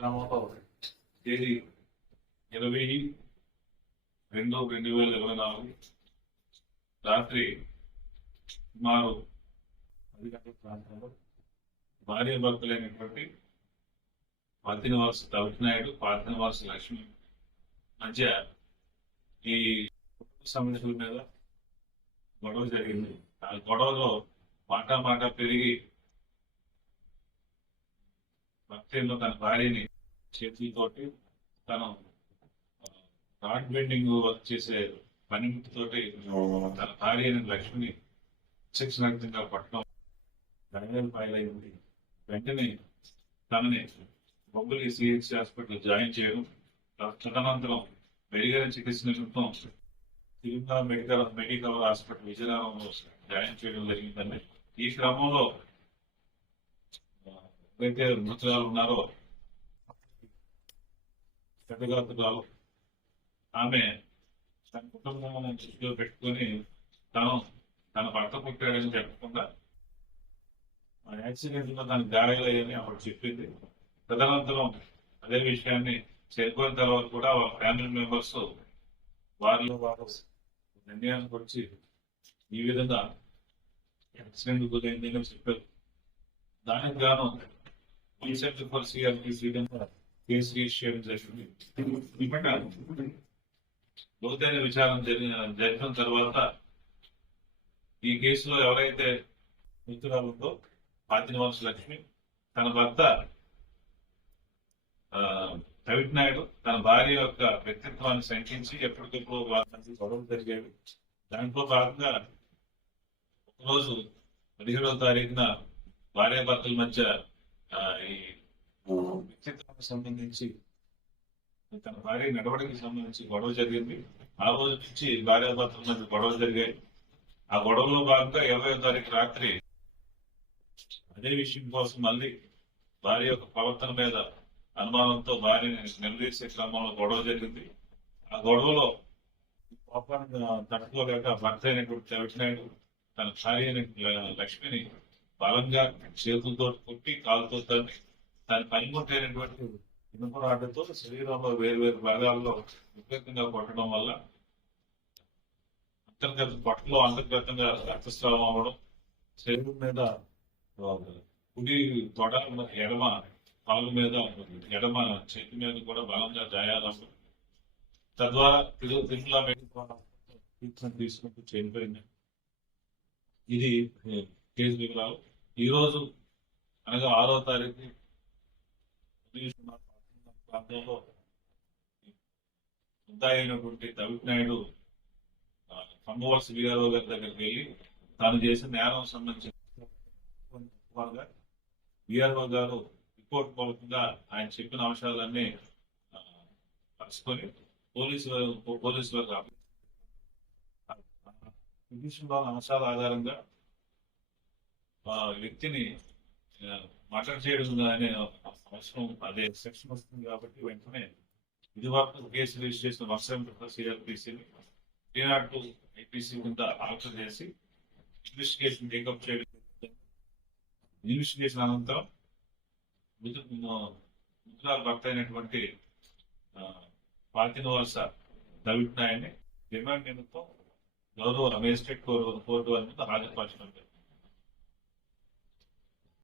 గ్రామంలో తేదీ 20/2/2024 రాత్రి సుమారు 10 గంటల ప్రాంతంలో భార్య భర్తలైనటువంటి పాతినివాస తవిటినాయుడు, పాతినివాస లక్ష్మి మధ్య ఈ కుటుంబ సమస్యల మీద గొడవ జరిగింది. ఆ గొడవలో మాట పెరిగి భర్తలో తన భార్యని చేతులతోటి తను రాడ్ బెండింగ్ వర్క్ చేసే పనిముట్టుతోటి తన భార్యని లక్ష్మిని శిక్షణార్థంగా పట్టడం గణవేలు పాయలైంది. వెంటనే తనని బొబ్బులి సిహెచ్ హాస్పిటల్ జాయిన్ చేయడం, తదనంతరం మెరుగైన చికిత్స నిమిత్తం తిరుమల మెడికల్ హాస్పిటల్ విజయనగరంలో జాయిన్ చేయడం జరిగిందండి. ఈ క్రమంలో ఎవరైతే మృతురాలు ఉన్నారో పెద్దగాత్రురాలు ఆమె తన కుటుంబం దృష్టిలో పెట్టుకుని తన భర్త పుట్టాడని చెప్పకుండా ఆ యాక్సిడెంట్ లో తనకు గాయాలయ్యని అప్పుడు చెప్పింది. తదనంతరం అదే విషయాన్ని చనిపోయిన తర్వాత కూడా వాళ్ళ ఫ్యామిలీ మెంబర్స్ వారు నిర్ణయానికి వచ్చి ఈ విధంగా యాక్సిడెంట్ గురైంది అని చెప్పారు. దానికి గాను ఫర్ సిఆర్పిసి కేసు రిజిస్టర్ చేయడం జరిగింది. లోతైన విచారణ జరిగిన తర్వాత ఈ కేసులో ఎవరైతే మృతురాలుందో పాతినివాస లక్ష్మి, తన భర్త తవిటినాయుడు తన భార్య యొక్క వ్యక్తిత్వాన్ని శంకించి ఎప్పటికప్పుడు వాళ్ళ మధ్య గొడవలు జరిగేవి. దాంట్లో భాగంగా ఒకరోజు 17వ తారీఖున భార్యాభర్తల మధ్య ఈ వ్యక్తిత్వానికి సంబంధించి తన భార్య నడవడికి సంబంధించి గొడవ జరిగింది. ఆ రోజు నుంచి భార్యాభర్తల మధ్య గొడవలు జరిగాయి. ఆ గొడవలో భాగంగా 20వ తారీఖు రాత్రి అదే విషయం కోసం మళ్ళీ భార్య యొక్క ప్రవర్తన మీద అనుమానంతో భార్యని నిలదీసే క్రమంలో గొడవ జరిగింది. ఆ గొడవలో కోపాన్ని తట్టుకోలేక భర్త అయినటువంటి తవిటినాయుడు తన భార్య లక్ష్మిని బలంగా చేతులతో కొట్టి కాలుతో తన పనిముట్టైనటువంటి ఇనుప రాడ్డతో శరీరంలో వేరు భాగాల్లో విపరీతంగా కొట్టడం వల్ల పొట్టలో అంతర్గతంగా రక్తస్రావం అవ్వడం, శరీరం మీద కుడి తొడ ఎడమ కాలు మీద ఎడమ చేతి మీద కూడా బలంగా గాయాలవ్వడం, తద్వారా తిరుమల మెడికల్ తీసుకుంటూ చనిపోయింది. ఇది కేసు వివరాలు. ఈరోజు అనగా 6వ తారీఖు ప్రాంతంలో అయినటువంటి తవిటినాయుడు పంగవలస వీఆర్ఓ గారి దగ్గరికి వెళ్ళి తాను చేసిన నేరం సంబంధించిన వీఆర్ఓ గారు రిపోర్ట్ మూలకంగా ఆయన చెప్పిన అంశాలన్నీ పంచుకొని పోలీసులకు అంశాల ఆధారంగా వ్యక్తిని మర్డర్ చేయడం అనే అవసరం అదే సెక్షన్ వస్తుంది కాబట్టి వెంటనే ఇది వరకు కేసు రిజిస్ట్రేషన్ 174 సిఆర్పిసిని 302 ఐపీసీ కింద ఆల్టర్ చేసి ఇన్వెస్టిగేషన్ టేకప్ చేయడం. ఇన్వెస్టిగేషన్ అనంతరం మృతురాలు భర్త అయినటువంటి పాతినివాస తవిటినాయుడిని రిమాండ్ నిమిత్తం గౌరవ మేజిస్ట్రేట్ కోర్టు వద్ద హాజరుపరచడం.